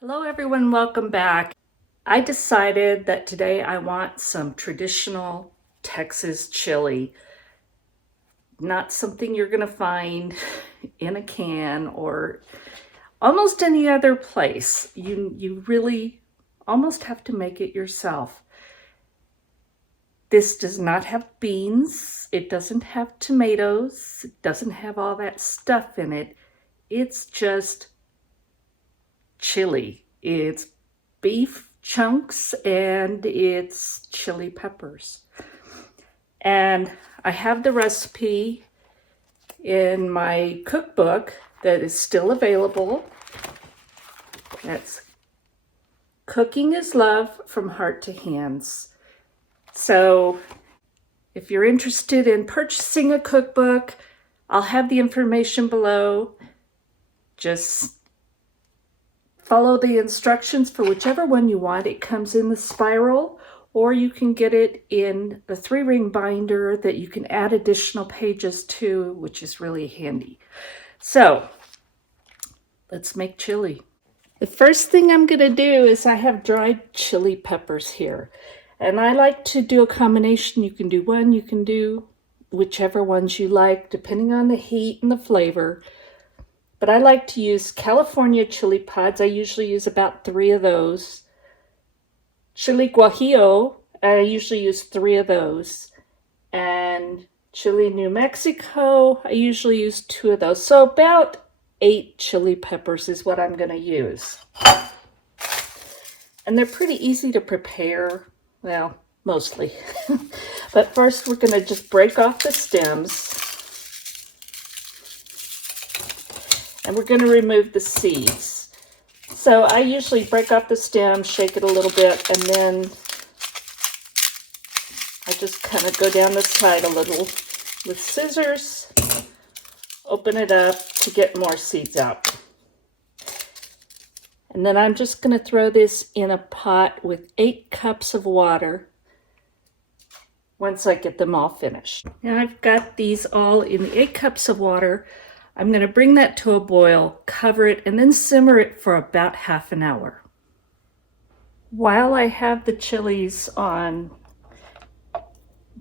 Hello everyone, welcome back. I decided that today I want some traditional Texas chili. Not something you're gonna find in a can or almost any other place. You really almost have to make it yourself. This does not have beans, it doesn't have tomatoes, it doesn't have all that stuff in it. It's just chili. It's beef chunks and it's chili peppers. And I have the recipe in my cookbook that is still available. That's Cooking is Love from Heart to Hands. So if you're interested in purchasing a cookbook, I'll have the information below. Just follow the instructions for whichever one you want. It comes in the spiral, or you can get it in the 3-ring binder that you can add additional pages to, which is really handy. So let's make chili. The first thing I'm going to do is I have dried chili peppers here. And I like to do a combination. You can do one, you can do whichever ones you like, depending on the heat and the flavor. But I like to use California chili pods. I usually use about 3 of those. Chili guajillo, I usually use 3 of those. And chili New Mexico, I usually use 2 of those. So about 8 chili peppers is what I'm going to use. And they're pretty easy to prepare. Well, mostly. But first we're going to just break off the stems. And we're going to remove the seeds. So I usually break off the stem, shake it a little bit, and then I just kind of go down the side a little with scissors, open it up to get more seeds out. And then I'm just going to throw this in a pot with 8 cups of water once I get them all finished. Now I've got these all in the 8 cups of water. I'm going to bring that to a boil, cover it, and then simmer it for about half an hour. While I have the chilies on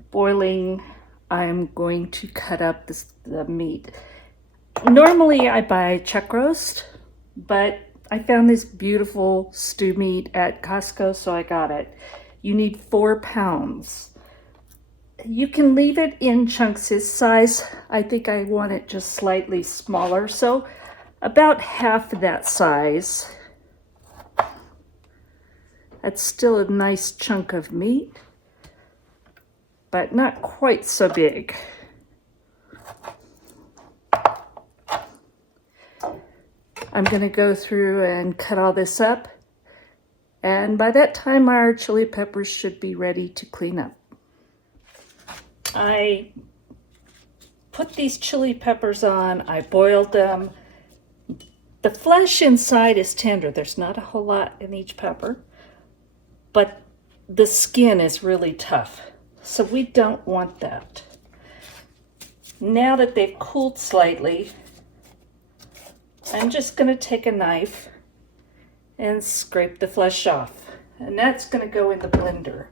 boiling, I'm going to cut up the meat. Normally I buy chuck roast, but I found this beautiful stew meat at Costco, so I got it. You need 4 pounds. You can leave it in chunks this size. I think I want it just slightly smaller, so about half of that size. That's still a nice chunk of meat, but not quite so big. I'm going to go through and cut all this up, and by that time our chili peppers should be ready to clean up. I put these chili peppers on, I boiled them. The flesh inside is tender. There's not a whole lot in each pepper, but the skin is really tough, so we don't want that. Now that they've cooled slightly, I'm just going to take a knife and scrape the flesh off, and that's going to go in the blender.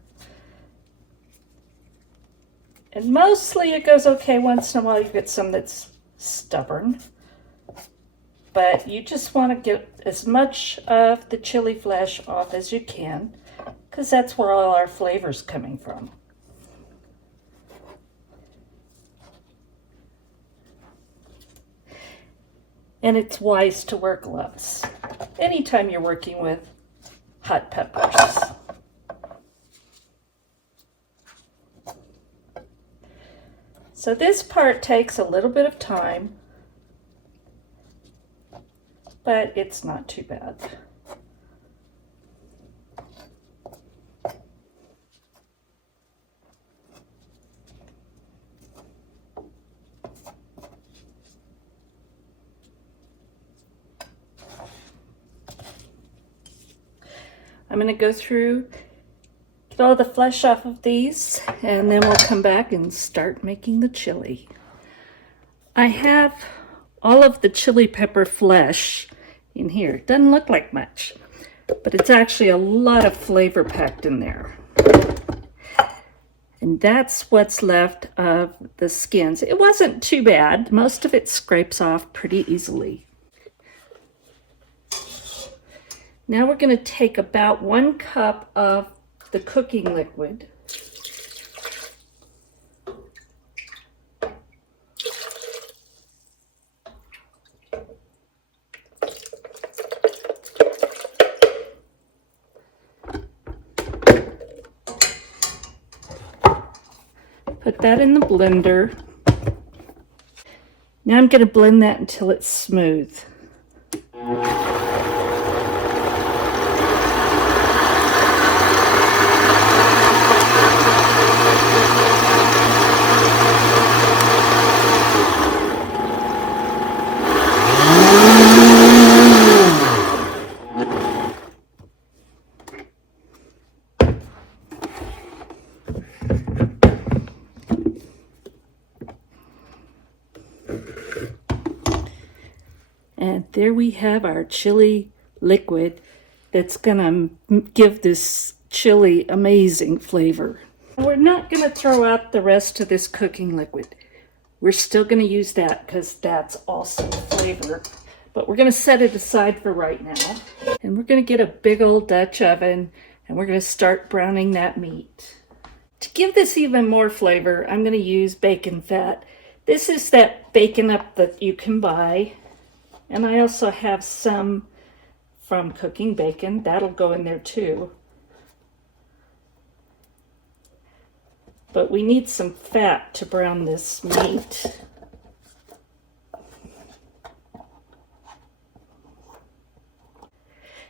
And mostly it goes okay. Once in a while you get some that's stubborn. But you just want to get as much of the chili flesh off as you can, because that's where all our flavor's coming from. And it's wise to wear gloves anytime you're working with hot peppers. So this part takes a little bit of time, but it's not too bad. I'm going to go through, get all the flesh off of these, and then we'll come back and start making the chili. I have all of the chili pepper flesh in here. It doesn't look like much. but it's actually a lot of flavor packed in there. And that's what's left of the skins. It wasn't too bad. Most of it scrapes off pretty easily. Now we're going to take about 1 cup of the cooking liquid. Put that in the blender. Now I'm going to blend that until it's smooth. And there we have our chili liquid that's gonna give this chili amazing flavor. We're not gonna throw out the rest of this cooking liquid. We're still gonna use that because that's also flavor. But we're gonna set it aside for right now. And we're gonna get a big old Dutch oven and we're gonna start browning that meat. To give this even more flavor, I'm gonna use bacon fat. This is that bacon up that you can buy. And I also have some from cooking bacon. That'll go in there too. But we need some fat to brown this meat.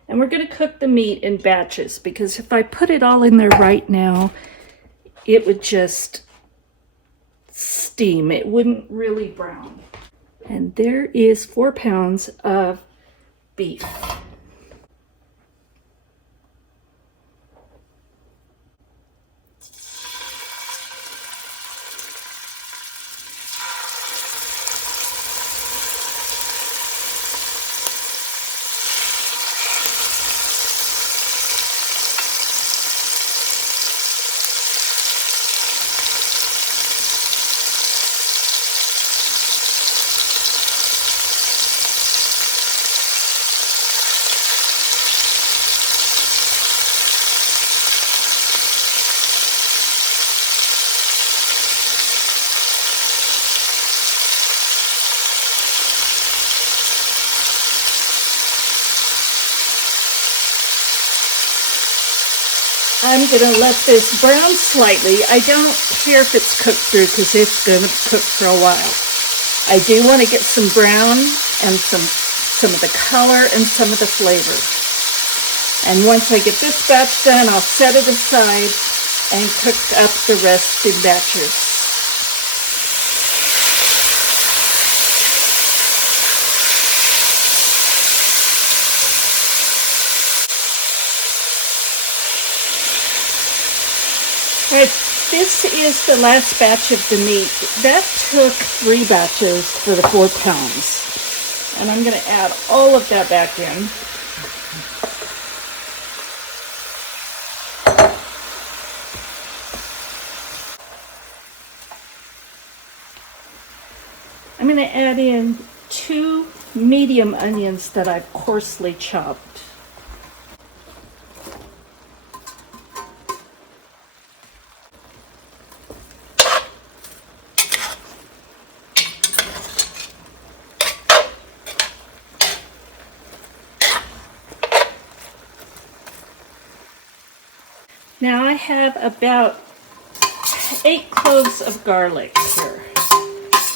And we're going to cook the meat in batches because if I put it all in there right now, it would just steam. It wouldn't really brown. And there is 4 pounds of beef. I'm going to let this brown slightly. I don't care if it's cooked through because it's going to cook for a while. I do want to get some brown and some of the color and some of the flavor. And once I get this batch done, I'll set it aside and cook up the rest in batches. All right, this is the last batch of the meat. That took 3 batches for the 4 pounds. And I'm going to add all of that back in. I'm going to add in 2 medium onions that I've coarsely chopped. Now I have about 8 cloves of garlic here.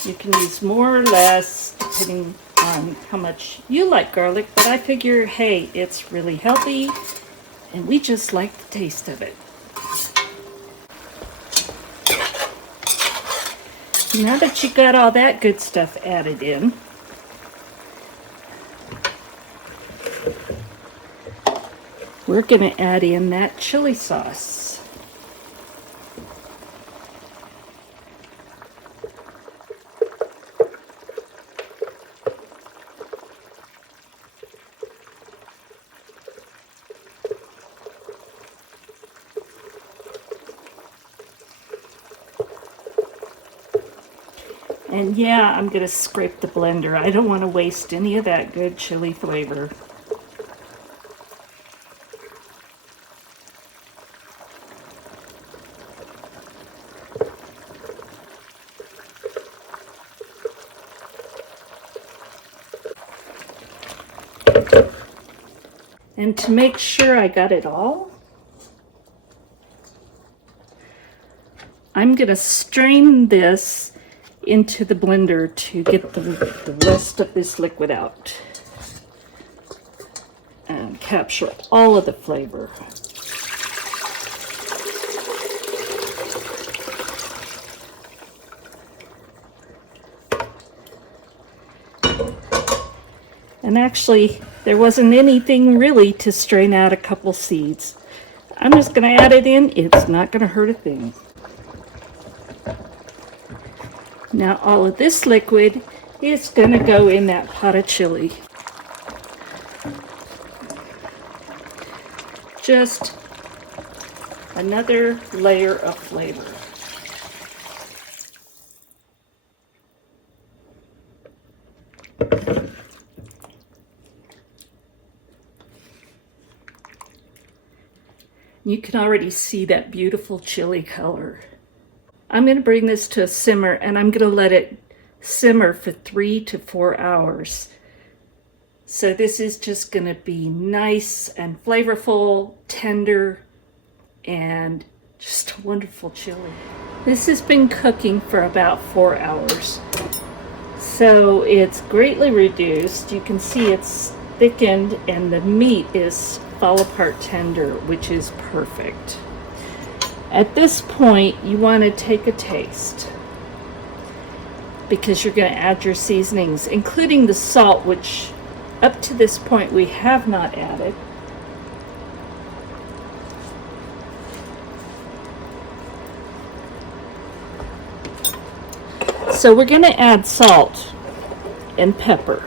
You can use more or less depending on how much you like garlic, but I figure, hey, it's really healthy and we just like the taste of it. Now that you got all that good stuff added in, we're going to add in that chili sauce. And yeah, I'm going to scrape the blender. I don't want to waste any of that good chili flavor. And to make sure I got it all, I'm going to strain this into the blender to get the rest of this liquid out and capture all of the flavor. And actually, there wasn't anything really to strain out a couple seeds. I'm just going to add it in. It's not going to hurt a thing. Now all of this liquid is going to go in that pot of chili. Just another layer of flavor. You can already see that beautiful chili color. I'm going to bring this to a simmer, and I'm going to let it simmer for 3 to 4 hours. So this is just going to be nice and flavorful, tender, and just a wonderful chili. This has been cooking for about 4 hours. So it's greatly reduced. You can see it's thickened and the meat is fall apart tender, which is perfect. At this point, you want to take a taste because you're going to add your seasonings, including the salt, which up to this point we have not added. So we're going to add salt and pepper.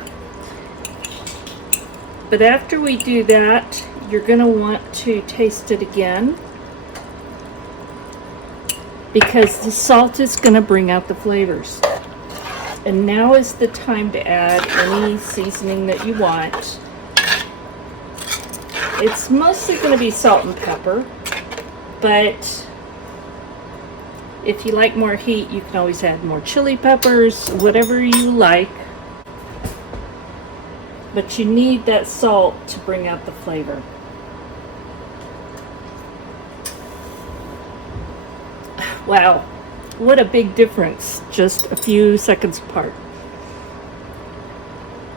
But after we do that, you're going to want to taste it again because the salt is going to bring out the flavors. And now is the time to add any seasoning that you want. It's mostly going to be salt and pepper, but if you like more heat, you can always add more chili peppers, whatever you like. But you need that salt to bring out the flavor. Wow, what a big difference, just a few seconds apart.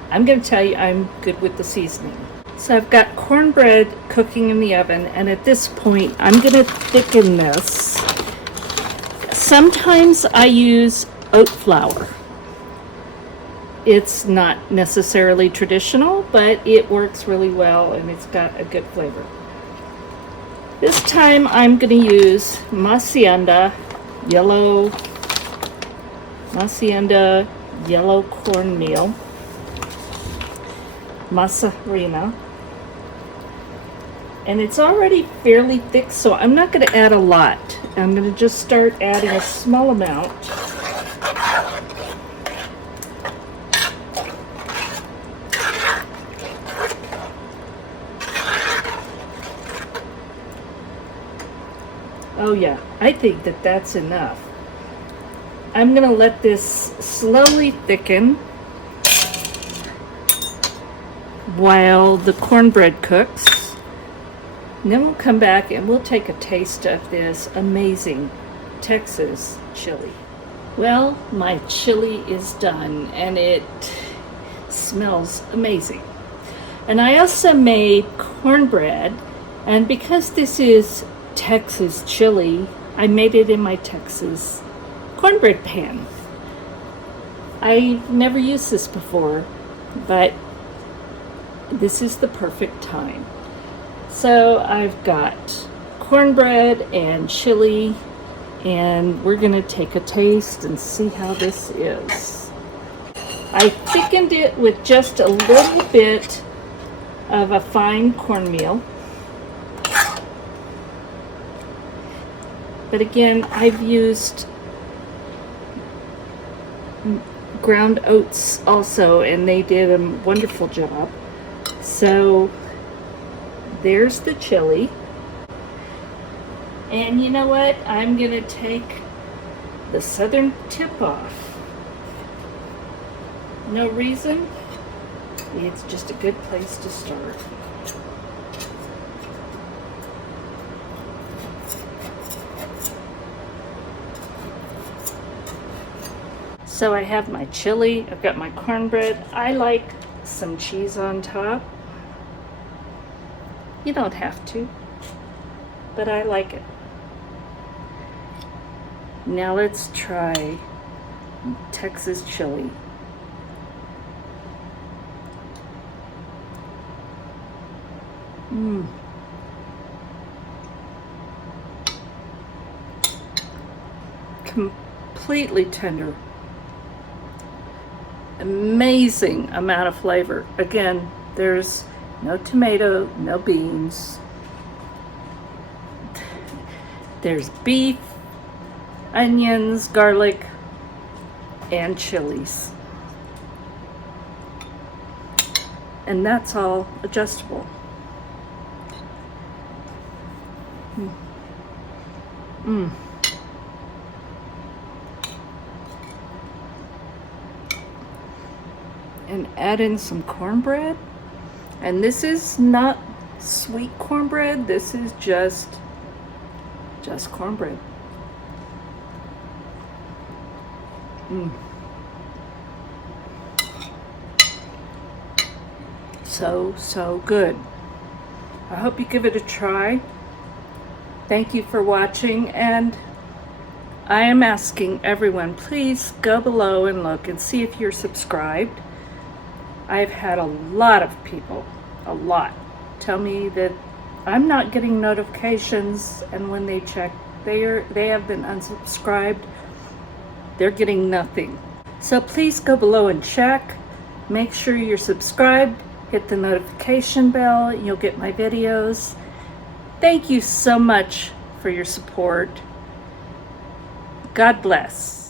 I'm going to tell you I'm good with the seasoning. So I've got cornbread cooking in the oven, and at this point I'm going to thicken this. Sometimes I use oat flour. It's not necessarily traditional, but it works really well and it's got a good flavor. This time I'm going to use Hacienda yellow cornmeal, masa harina. And it's already fairly thick, so I'm not going to add a lot. I'm going to just start adding a small amount. Oh yeah, I think that that's enough. I'm going to let this slowly thicken while the cornbread cooks. And then we'll come back and we'll take a taste of this amazing Texas chili. Well, my chili is done and it smells amazing. And I also made cornbread, and because this is Texas chili, I made it in my Texas cornbread pan. I've never used this before, but this is the perfect time. So I've got cornbread and chili, and we're going to take a taste and see how this is. I thickened it with just a little bit of a fine cornmeal. But again, I've used ground oats also, and they did a wonderful job. So there's the chili. And you know what? I'm gonna take the southern tip off. No reason. It's just a good place to start. So I have my chili, I've got my cornbread. I like some cheese on top. You don't have to, but I like it. Now let's try Texas chili. Completely tender. Amazing amount of flavor. Again, there's no tomato, no beans. There's beef, onions, garlic, and chilies. And that's all adjustable. And add in some cornbread. And this is not sweet cornbread, this is just cornbread. So good. I hope you give it a try. Thank you for watching, and I am asking everyone, please go below and look and see if you're subscribed. I've had a lot of people, tell me that I'm not getting notifications, and when they check, they have been unsubscribed. They're getting nothing. So please go below and check. Make sure you're subscribed. Hit the notification bell. You'll get my videos. Thank you so much for your support. God bless.